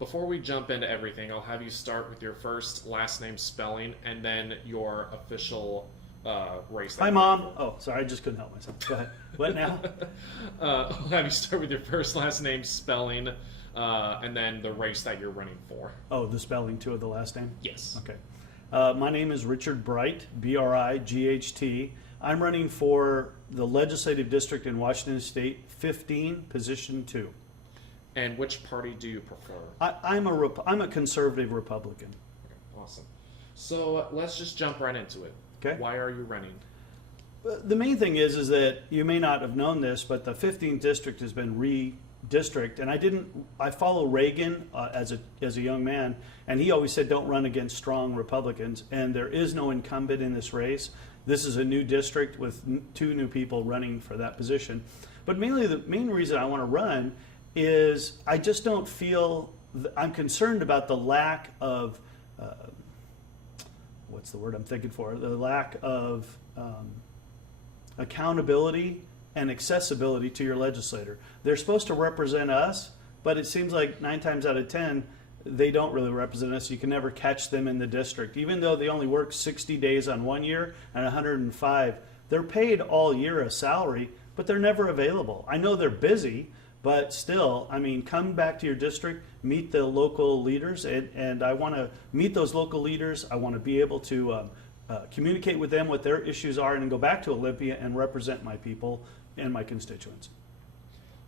Before we jump into everything, I'll have you start with your first last name spelling and then your official race. Hi, Mom. Oh, sorry, I just couldn't help myself. Go ahead. What now? I'll have you start with your first last name spelling and then the race that you're running for. Oh, the spelling too of the last name? Yes. Okay. My name is Richard Bright, Bright. I'm running for the legislative district in Washington State, 15, position 2. And which party do you prefer? I'm a conservative Republican. Okay, awesome. So let's just jump right into it. Okay. Why are you running? The main thing is that you may not have known this, but the 15th district has been redistricted, and I follow Reagan as a young man, and he always said don't run against strong Republicans, and there is no incumbent in this race. This is a new district with 2 new people running for that position. But mainly the main reason I want to run is I just don't feel, I'm concerned about the lack of, what's the word I'm thinking for? The lack of accountability and accessibility to your legislator. They're supposed to represent us, but it seems like 9 times out of 10, they don't really represent us. You can never catch them in the district. Even though they only work 60 days on one year and 105, they're paid all year a salary, but they're never available. I know they're busy, but still, I mean, come back to your district, meet the local leaders, and I want to meet those local leaders. I want to be able to communicate with them what their issues are and then go back to Olympia and represent my people and my constituents.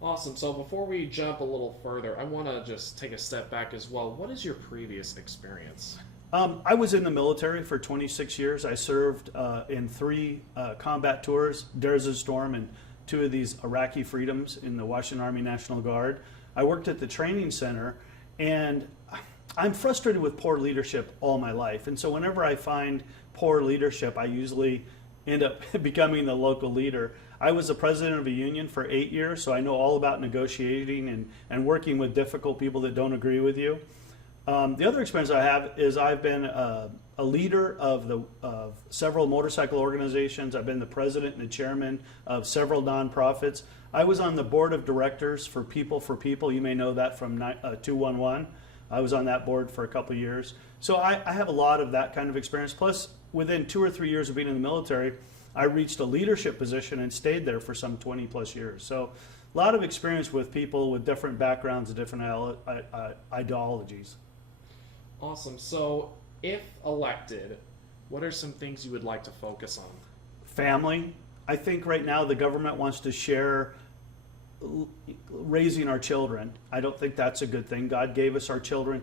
Awesome. So before we jump a little further, I want to just take a step back as well. What is your previous experience? I was in the military for 26 years. I served in 3 combat tours, Desert Storm, and 2 of these Iraqi freedoms in the Washington Army National Guard. I worked at the training center, and I'm frustrated with poor leadership all my life. And so whenever I find poor leadership, I usually end up becoming the local leader. I was the president of a union for 8 years, so I know all about negotiating and working with difficult people that don't agree with you. The other experience I have is I've been a leader of several motorcycle organizations. I've been the president and the chairman of several nonprofits. I was on the board of directors for People for People. You may know that from 211. I was on that board for a couple of years. So I have a lot of that kind of experience. Plus, within 2 or 3 years of being in the military, I reached a leadership position and stayed there for some 20 plus years. So a lot of experience with people with different backgrounds and different ideologies. Awesome. So if elected, what are some things you would like to focus on? Family. I think right now the government wants to share raising our children. I don't think that's a good thing. God gave us our children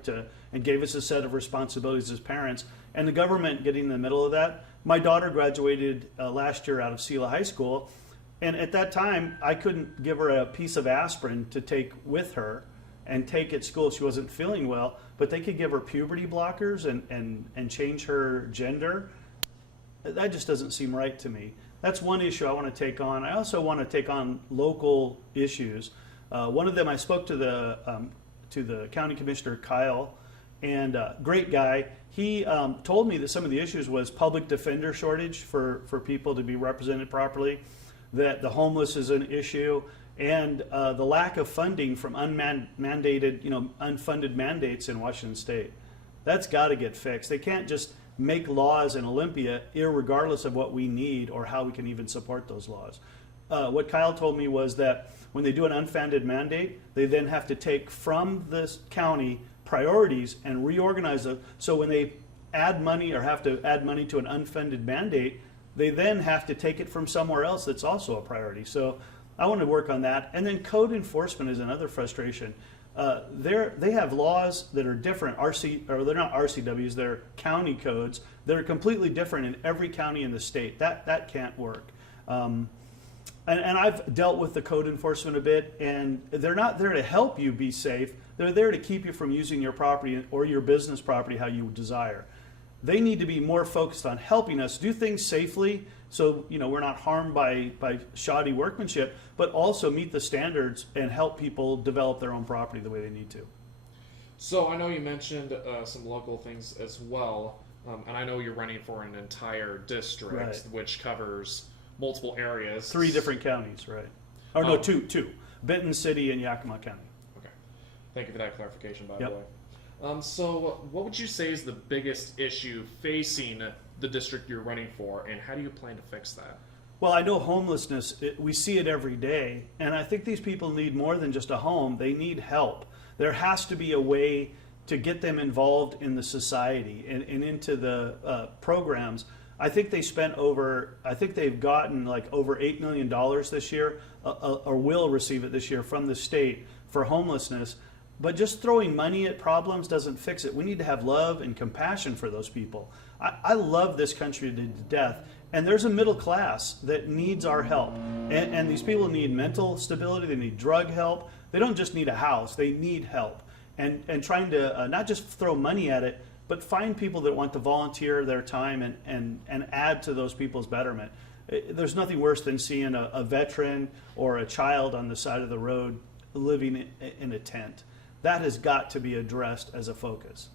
and gave us a set of responsibilities as parents, and the government getting in the middle of that. My daughter graduated last year out of Sela High School, and at that time I couldn't give her a piece of aspirin to take with her and take at school if she wasn't feeling well, but they could give her puberty blockers and change her gender. That just doesn't seem right to me. That's one issue I want to take on. I also want to take on local issues. One of them, I spoke to the county commissioner, Kyle, and great guy. He told me that some of the issues was public defender shortage for people to be represented properly, that the homeless is an issue, and the lack of funding from unmandated, unfunded mandates in Washington State. That's got to get fixed. They can't just make laws in Olympia irregardless of what we need or how we can even support those laws. What Kyle told me was that when they do an unfunded mandate, they then have to take from this county priorities and reorganize them. So when they add money or have to add money to an unfunded mandate, they then have to take it from somewhere else that's also a priority. So I want to work on that. And then code enforcement is another frustration. They have laws that are different, they're not RCWs, they're county codes that are completely different in every county in the state. That can't work. And I've dealt with the code enforcement a bit, and they're not there to help you be safe. They're there to keep you from using your property or your business property how you desire. They need to be more focused on helping us do things safely so we're not harmed by shoddy workmanship, but also meet the standards and help people develop their own property the way they need to. So I know you mentioned some local things as well, and I know you're running for an entire district, Right, which covers multiple areas. 3 different counties, right? Or no, two. Benton City and Yakima County. Okay. Thank you for that clarification, by Yep. the way. So, what would you say is the biggest issue facing the district you're running for, and how do you plan to fix that? Well, I know homelessness, we see it every day, and I think these people need more than just a home. They need help. There has to be a way to get them involved in the society and into the programs. I think they've gotten like over $8 million this year, or will receive it this year from the state for homelessness. But just throwing money at problems doesn't fix it. We need to have love and compassion for those people. I love this country to death, and there's a middle class that needs our help. And these people need mental stability, they need drug help. They don't just need a house, they need help. And trying to not just throw money at it, but find people that want to volunteer their time and add to those people's betterment. There's nothing worse than seeing a veteran or a child on the side of the road living in a tent. That has got to be addressed as a focus.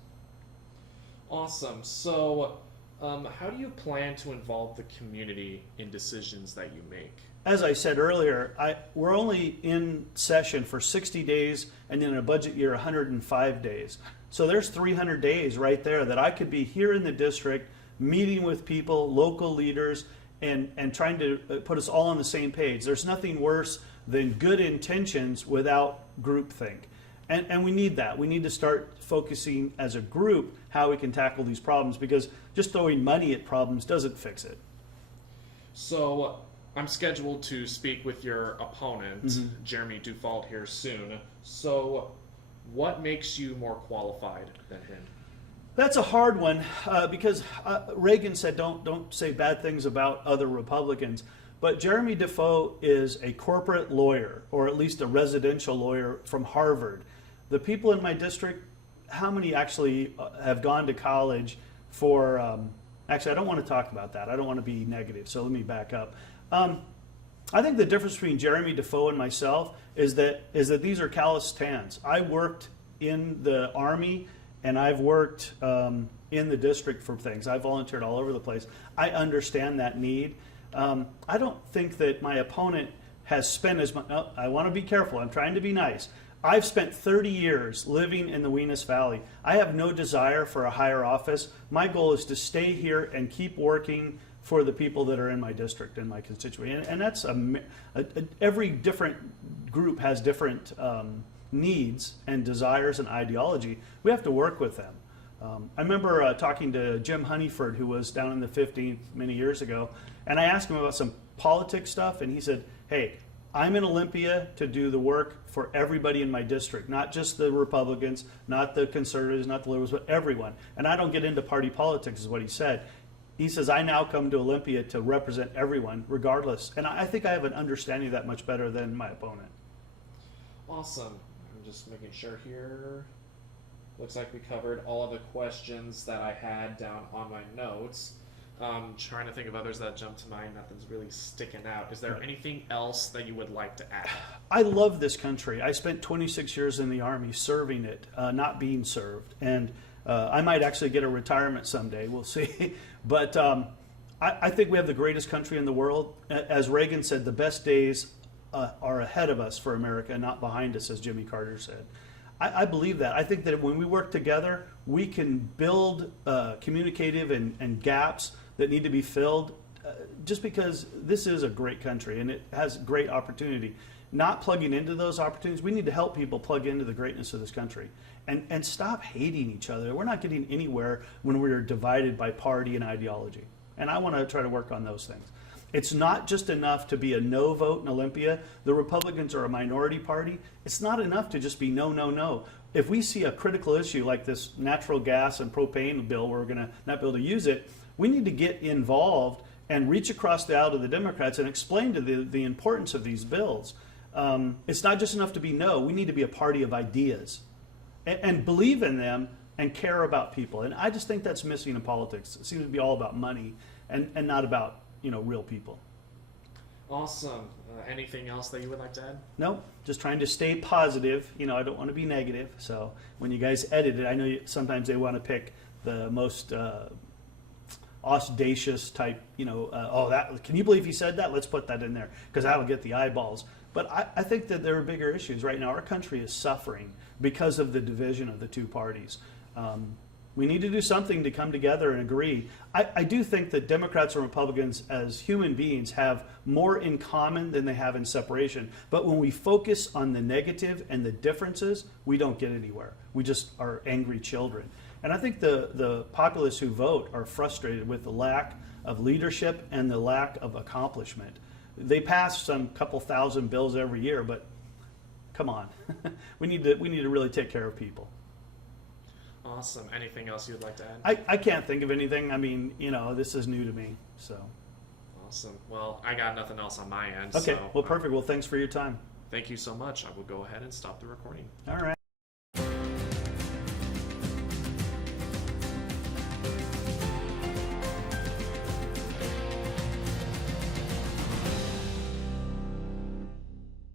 Awesome. So, how do you plan to involve the community in decisions that you make? As I said earlier, we're only in session for 60 days, and in a budget year, 105 days. So there's 300 days right there that I could be here in the district, meeting with people, local leaders, and trying to put us all on the same page. There's nothing worse than good intentions without groupthink. And we need that. We need to start focusing as a group how we can tackle these problems, because just throwing money at problems doesn't fix it. So, I'm scheduled to speak with your opponent, Jeremy Dufault, here soon. So, what makes you more qualified than him? That's a hard one because Reagan said don't say bad things about other Republicans. But Jeremy Defoe is a corporate lawyer, or at least a residential lawyer from Harvard. The people in my district, how many actually have gone to college for, actually I don't want to talk about that. I don't want to be negative, so let me back up. I think the difference between Jeremy Defoe and myself is that these are calloused hands. I worked in the Army, and I've worked in the district for things. I volunteered all over the place. I understand that need. I don't think that my opponent has spent as much. No, I want to be careful. I'm trying to be nice. I've spent 30 years living in the Wenis Valley. I have no desire for a higher office. My goal is to stay here and keep working for the people that are in my district and my constituency. And that's every different group has different needs and desires and ideology. We have to work with them. I remember talking to Jim Honeyford, who was down in the 15th many years ago, and I asked him about some politics stuff, and he said, hey, I'm in Olympia to do the work for everybody in my district, not just the Republicans, not the conservatives, not the liberals, but everyone. And I don't get into party politics, is what he said. He says, I now come to Olympia to represent everyone, regardless. And I think I have an understanding of that much better than my opponent. Awesome. I'm just making sure here. Looks like we covered all of the questions that I had down on my notes. Trying to think of others that jump to mind. Nothing's really sticking out. Is there anything else that you would like to add? I love this country. I spent 26 years in the Army serving it, not being served. And I might actually get a retirement someday. We'll see. But I think we have the greatest country in the world. As Reagan said, the best days are ahead of us for America, not behind us, as Jimmy Carter said. I believe that. I think that when we work together, we can build communicative and gaps that need to be filled, just because this is a great country and it has great opportunity. Not plugging into those opportunities, we need to help people plug into the greatness of this country and stop hating each other. We're not getting anywhere when we're divided by party and ideology. And I want to try to work on those things. It's not just enough to be a no vote in Olympia. The Republicans are a minority party. It's not enough to just be no, no, no. If we see a critical issue like this natural gas and propane bill, we're going to not be able to use it, we need to get involved and reach across the aisle to the Democrats and explain to the importance of these bills. It's not just enough to be no. We need to be a party of ideas and believe in them and care about people. And I just think that's missing in politics. It seems to be all about money and not about real people. Awesome. Anything else that you would like to add? No, just trying to stay positive. I don't want to be negative. So when you guys edit it, I know sometimes they want to pick the most audacious type, can you believe he said that? Let's put that in there because that'll get the eyeballs. But I think that there are bigger issues right now. Our country is suffering because of the division of the two parties. We need to do something to come together and agree. I do think that Democrats and Republicans as human beings have more in common than they have in separation. But when we focus on the negative and the differences, we don't get anywhere. We just are angry children. And I think the populists who vote are frustrated with the lack of leadership and the lack of accomplishment. They pass some couple thousand bills every year, but come on. we need to really take care of people. Awesome. Anything else you'd like to add? I can't think of anything. I mean, this is new to me. So. Awesome. Well, I got nothing else on my end. Okay. So, Well, perfect. Well, thanks for your time. Thank you so much. I will go ahead and stop the recording. All right.